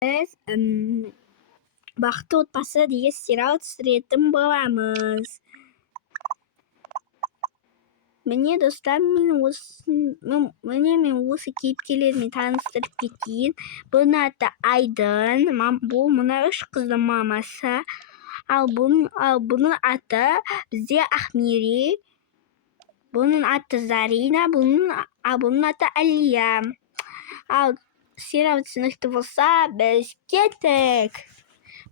Biz Бақытты отбасы деген сериал түсіретін боламыз. Міне достар, мен осы кейіпкерлермен таныстырып кетейін. Бұның аты Айдын, бұл мына 3 қыздың мамасы. Ал бұның аты бізде Ақмере, бұның аты Зарина, бұның аты Әлия. Ал сериал түсінікті болса, біз кеттік.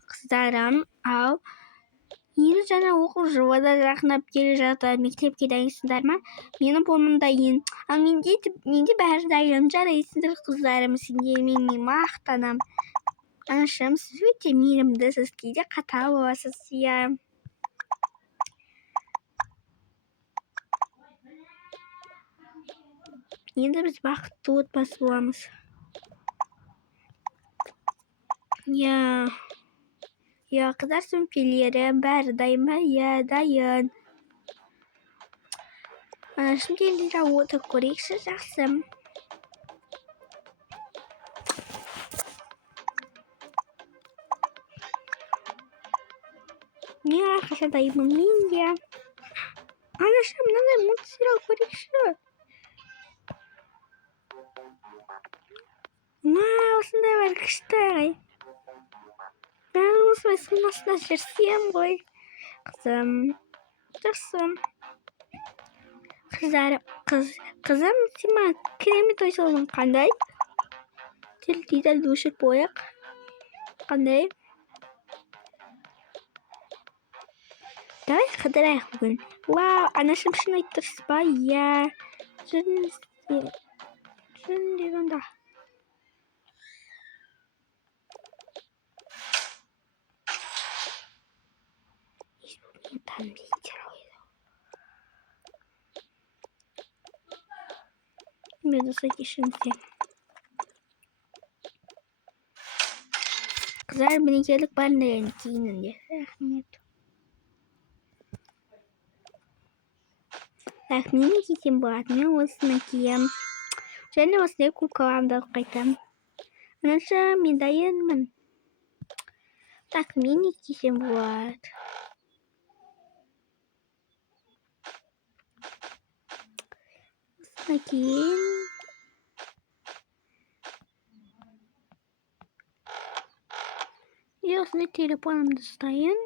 Қыздарым, ал енді жаңа оқу жылы да жақындап келе жатыр. Мектепке дайынсыңдар ма? Менің қолым дайын. Ал менде бәрі дайын. Жарайсыңдар қыздарым, сендермен мен мақтанам. Анашым, сіз өте мейірімдісіз, кейде қатал боласыз, иә. Енді біз бақытты отбасы боламыз. Иә, қыздар сөмкелері бәрі дайын ба? Иә, дайын. Анашым келді, отырып көрейікші, жақсы. Мен әрқашан дайынмын, мен де. Анашым, мынандай мультсериал көрейікші. Осындай бар, күшті. Мен осылай сынасына жүрсем ғой. Қызым, жақсы. Қызым, сен керемет ой салдың, қандай? Теледидарды өшіріп қояйық. Қандай? Давай қыдырайық бүгін. Вау, анашым, шын айттырсыз ба? Иә. Жүріңдер онда. Мен осы кешіңізде. Қыздар, міне келдік, барындайын кейінінде. Рахмет. Мен кетем болады, мен осыны кием. Және осындай кукламды алып қайтам. Анаша, мен дайынмын. Мен кетем болады. Осыны кейін. Осыны телефонымды ұстайын.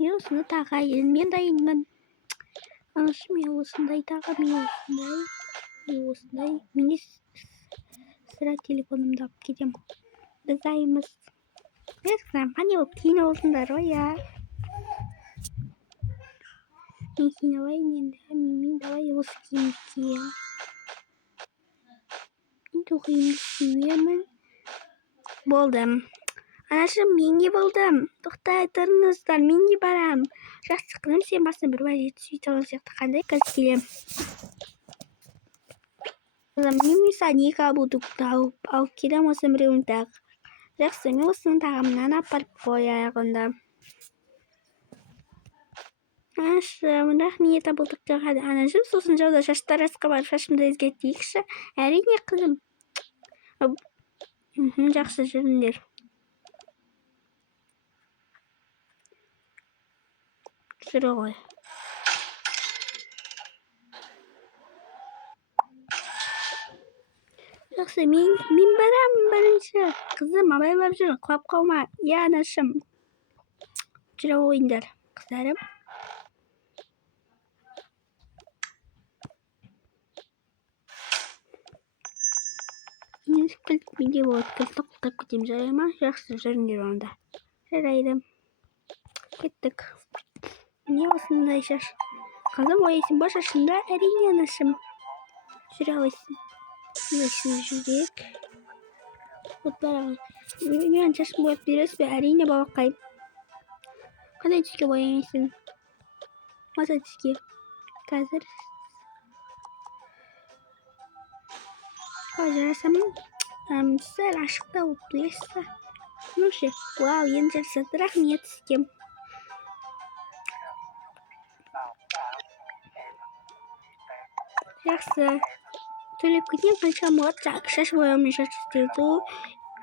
Осыны тағайын, мен дайынмын. Анаша, мен осындай тағы, мен осындай. Мен сірә телефонымды алып кетем. Біз дайынбыз. Қане болып кейін олсыңдар ғой, иә. Мен кейін алайын енді. Мен давай осы киімді кием. Мен тоқиымды киемін. Болдым. Анашым, мен де болдым. Тоқтай тұрыңыздар, мен де барам. Жақсы қызым, сен басына бір бәле түсіп алған сияқты, қандай? Қазір келем. Мен саған 2 абудукты алып келем, осы біреуін тақ. Жақсы, мен осының тағамынан апарып қояйық онда. Анашым, рахмет абудукқа. Анашым, сосын жауда шаштарасқа барып шашымды өзгертейікші. Әрине қызым. Жақсы, жүріңдер. Жүрі ғой. Жақсы, мен барам бірінші. Қызым, абайлап жүр, құлап қалма. Иә, анашым. Жүрі ойындар, қыздарым. Менде болады, кілтті құлтап кетем, жарай ма? Жақсы, жүріңдер онда. Жарайды. Кеттік. Не осындай шаш? Қызым, ойсың ба шашында? Әрине, анашым. Жүре ойсың. Өшін жүрек. Мен шашын бояп бересіз бе? Әрине, балақайым. Қандай түске бояйсың? Осы түске. Қазір. Қалай жарасамын? Сәл ашықта болып тұресіз. Нүше, вау, енді жарасады. Рахмет сізге. Жақсы. Төлеп кетем, қанша болады? Шаш бояумен шаш істету.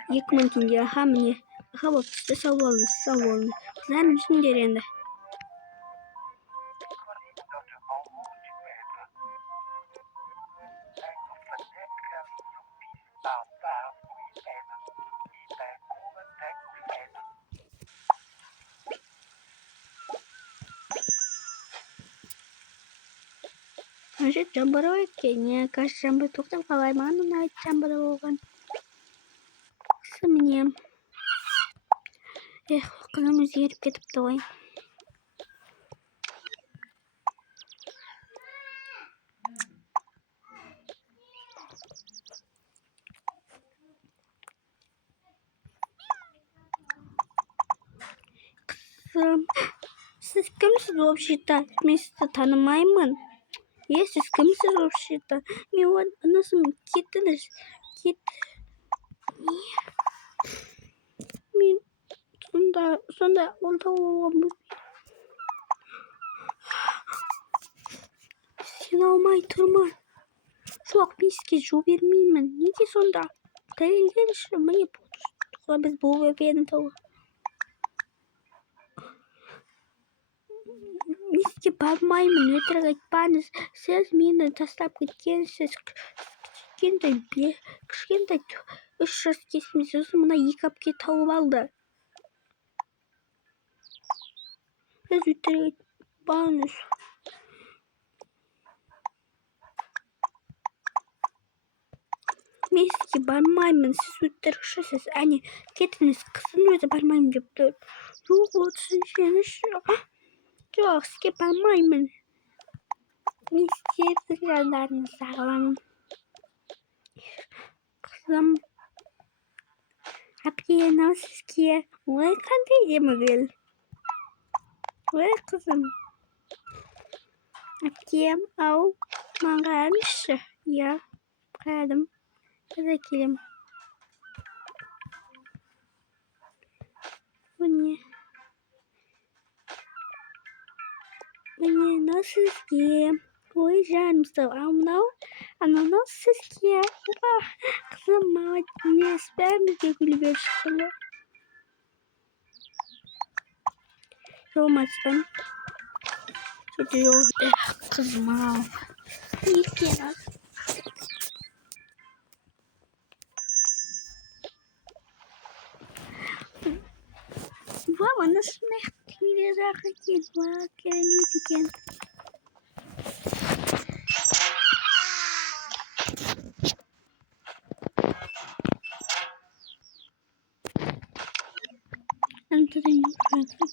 2000 tenge. Ha mine. Ha bak işte sağ olun. Güzel misin derende. Masih campur kayaknya kas campur tuh tak kalai mana naik campur kan semenyam kalau musik kita toy siz kimsiz вообще-то вместо tanımayman ya siz kimsiz вообще-то мен nasıl gittiniz git men sonda oldu sen almay turma çok miski şu vermeymen ne ki sonda değildir işte ben yapıyoruz biz bu bebeğin tavu miski barmayman өтірік айтпаңыз сіз мені тастап кеткенсіз кішкентай 3 жас кесіміз сосын мына 2 апке тауып алды сіз өтірік айтпаңыз мен сізге бармаймын сіз өтірікшісіз әне кетіңіз қыздың өзі бармаймын деп тұр жоқ түсінсеңізші жоқ сізге бармаймын мен сіздердің жандарыңызды аламын қызым әпке мынау сізге ой қандай демігіл ой қызым әпкем ау мағаншы иә қарадым қазір келем міне мынау сізге ой жанымсың ал мынау сізге қызым молодец бәрімізге күліп шықты ғой жолмаспын қызым ау екен Вау, она смех телевизор екен вау керемет екен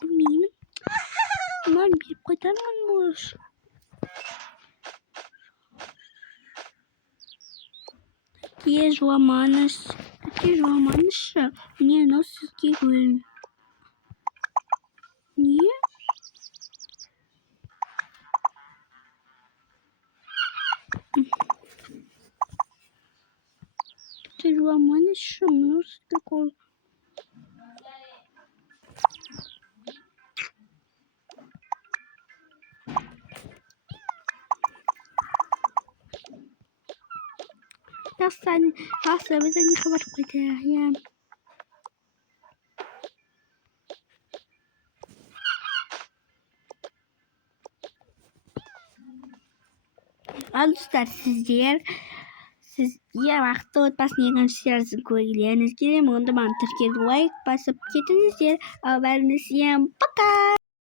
білмеймін маған беріп қайтармын можешь әке жыламаңызшы міне мынау сізге гүл не жыламаңызшы мынау сізге гүл Жақсы, біз не хабар қойдық, достар, сіздер бақытты отбасын екіншілеріңізді көргілеріңіз келсе онда маған тіркеліп лайк басып кетіңіздер. Ал бәріңізге пока.